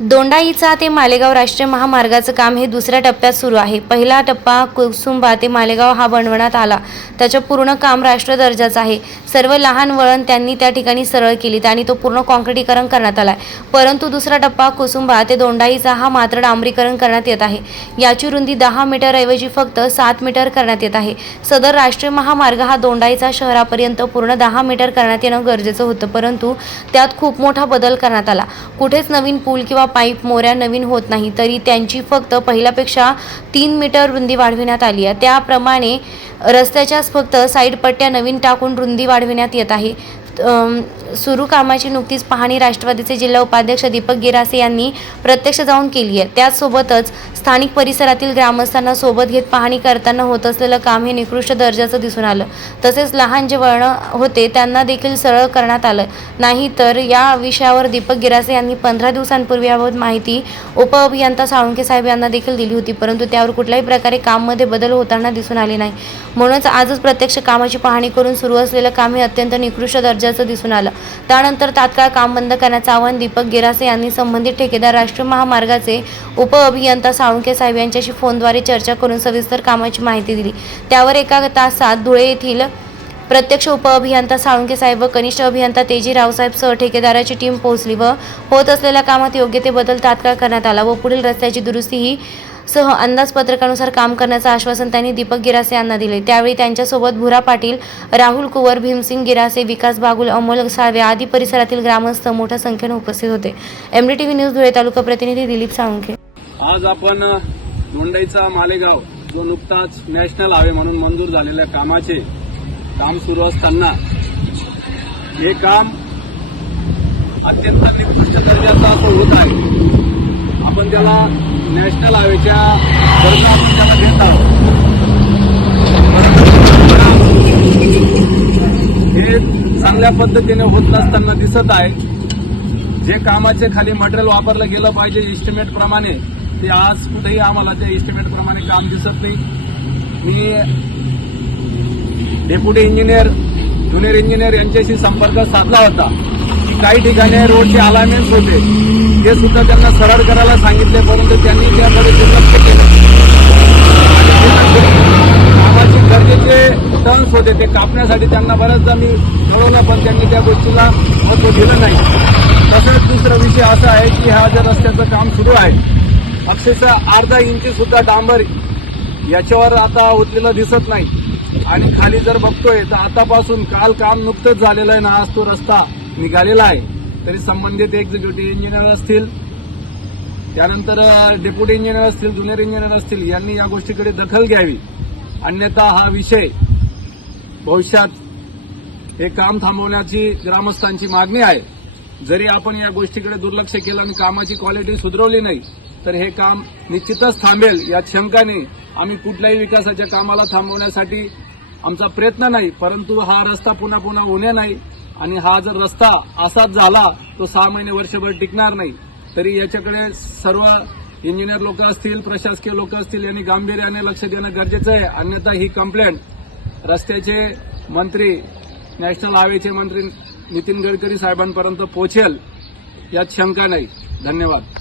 दोंडाईचा ते मालेगाव राष्ट्रीय महामार्गाचं काम हे दुसऱ्या टप्प्यात सुरू आहे. पहिला टप्पा कुसुंबा ते मालेगाव हा बनवण्यात आला. त्याचं पूर्ण काम राष्ट्र दर्जाचं आहे. सर्व लहान वळण त्यांनी त्या ठिकाणी सरळ केली. आणि तो पूर्ण कॉन्क्रिटीकरण करण्यात आला आहे परंतु दुसरा टप्पा कुसुंबा ते दोंडाईचा हा मात्र डांबरीकरण करण्यात येत आहे. याची रुंदी दहा मीटरऐवजी फक्त सात मीटर करण्यात येत आहे. सदर राष्ट्रीय महामार्ग हा दोंडाईचा शहरापर्यंत पूर्ण दहा मीटर करण्यात येणं गरजेचं होतं. परंतु त्यात खूप मोठा बदल करण्यात आला. कुठेच नवीन पूल किंवा पाईप मोऱ्या नवीन होत नाही तरी त्यांची फक्त पहिल्यापेक्षा तीन मीटर रुंदी वाढविण्यात आली आहे. त्याप्रमाणे रस्त्याच्याच फक्त साईड पट्ट्या नवीन टाकून रुंदी वाढविण्यात येत आहे. सुरू कामाची नुकतीच पाहणी राष्ट्रवादीचे जिल्हा उपाध्यक्ष दीपक गिरासे यांनी प्रत्यक्ष जाऊन केली आहे. त्याचसोबतच स्थानिक परिसरातील ग्रामस्थांना सोबत घेत पाहणी करताना होत असलेलं काम हे निकृष्ट दर्जाचं दिसून आलं. तसेच लहान जे वळणं होते त्यांना देखील सरळ करण्यात आलं. नाही तर या विषयावर दीपक गिरासे यांनी पंधरा दिवसांपूर्वी याबाबत माहिती उपअभियंता साळुंके साहेब यांना देखील दिली होती. परंतु त्यावर कुठल्याही प्रकारे काममध्ये बदल होताना दिसून आले नाही. म्हणूनच आजच प्रत्यक्ष कामाची पाहणी करून सुरू असलेलं काम हे अत्यंत निकृष्ट दर्जाचं दिसून आलं. त्यानंतर तात्काळ काम बंद करण्याचं आवाहन दीपक गिरासे यांनी संबंधित ठेकेदार राष्ट्रीय महामार्गाचे उपअभियंता साळुंके साहेब यांच्याशी फोनद्वारे चर्चा करून सविस्तर कामाची माहिती दिली. त्यावर एका तासात धुळे येथील प्रत्यक्ष उपअभियंता साळुंके साहेब व कनिष्ठ अभियंता तेजी रावसाहेब सह ठेकेदाराची टीम पोहोचली व होत असलेल्या कामात योग्य ते बदल तात्काळ करण्यात आला व पुढील रस्त्याची दुरुस्तीही सह अंदाजपत्रकानुसार काम करण्याचं आश्वासन त्यांनी दीपक गिरासे यांना दिले. त्यावेळी त्यांच्यासोबत भुरा पाटील राहुल कुवर भीमसिंग गिरासे विकास बागुल अमोल साळवे आदी परिसरातील ग्रामस्थ मोठ्या संख्येने उपस्थित होते. एमडीटीव्ही न्यूज धुळे तालुका प्रतिनिधी दिलीप साळुंखे. आज आपण दोंडाईचा मालेगाव जो नुकताच नॅशनल हायवे म्हणून मंजूर झालेल्या कामाचे काम सुरू असताना हे काम अत्यंत निकृष्ट दर्जाचं असं होत आहे. नॅशनल आपण त्याला देत आहोत हे चांगल्या पद्धतीने होत नसताना दिसत आहे. जे कामाचे खाली मटेरियल वापरलं गेलं पाहिजे इस्टिमेट प्रमाणे ते आज कुठेही आम्हाला ते इस्टिमेट प्रमाणे काम दिसत नाही. मी डेप्युटी इंजिनियर ज्युनियर इंजिनियर यांच्याशी संपर्क साधला होता. की काही ठिकाणी रोडचे अलाइनमेंट्स होते. ते सुद्धा त्यांना सरळ करायला सांगितले परंतु त्यांनी त्याकडे दुर्लक्ष केलं. जे म्हणजे कामाचे गरजेचे टर्न्स होते ते कापण्यासाठी त्यांना बऱ्याचदा मी कळवलं पण त्यांनी त्या गोष्टीला महत्त्व दिलं नाही. तसंच दुसरा विषय असा आहे की हा ज्या रस्त्याचं काम सुरू आहे अक्षरशः अर्धा इंची सुद्धा डांबर याच्यावर आता उतलेलं दिसत नाही. आणि खाली जर बघतोय तर आतापासून काल काम नुकतंच झालेलं आहे ना आज तो रस्ता निघालेला आहे. तरी संबंधित एक्झिक्युटिव्ह इंजिनियर असतील त्यानंतर डेप्युटी इंजिनियर असतील ज्युनियर इंजिनियर असतील यांनी या गोष्टीकडे दखल घ्यावी. अन्यथा हा विषय भविष्यात हे काम थांबवण्याची ग्रामस्थांची मागणी आहे. जरी आपण या गोष्टीकडे दुर्लक्ष केलं आणि कामाची क्वालिटी सुधरवली नाही तर हे काम निश्चितच थांबेल. या शंकाने आम्ही कुठल्याही विकासाच्या कामाला थांबवण्यासाठी आमचा प्रयत्न नाही परंतु हा रस्ता पुन्हा पुन्हा होणे नाही. आणि हा जर रस्ता असाच झाला तो सहा महिने वर्षभर टिकणार नाही. तरी याच्याकडे सर्व इंजिनियर लोक असतील प्रशासकीय लोक असतील यांनी गांभीर्याने लक्ष देणं गरजेचं आहे. अन्यथा ही कंप्लेंट रस्त्याचे मंत्री नॅशनल हायवेचे मंत्री नितीन गडकरी साहेबांपर्यंत पोहोचेल यात शंका नाही. धन्यवाद.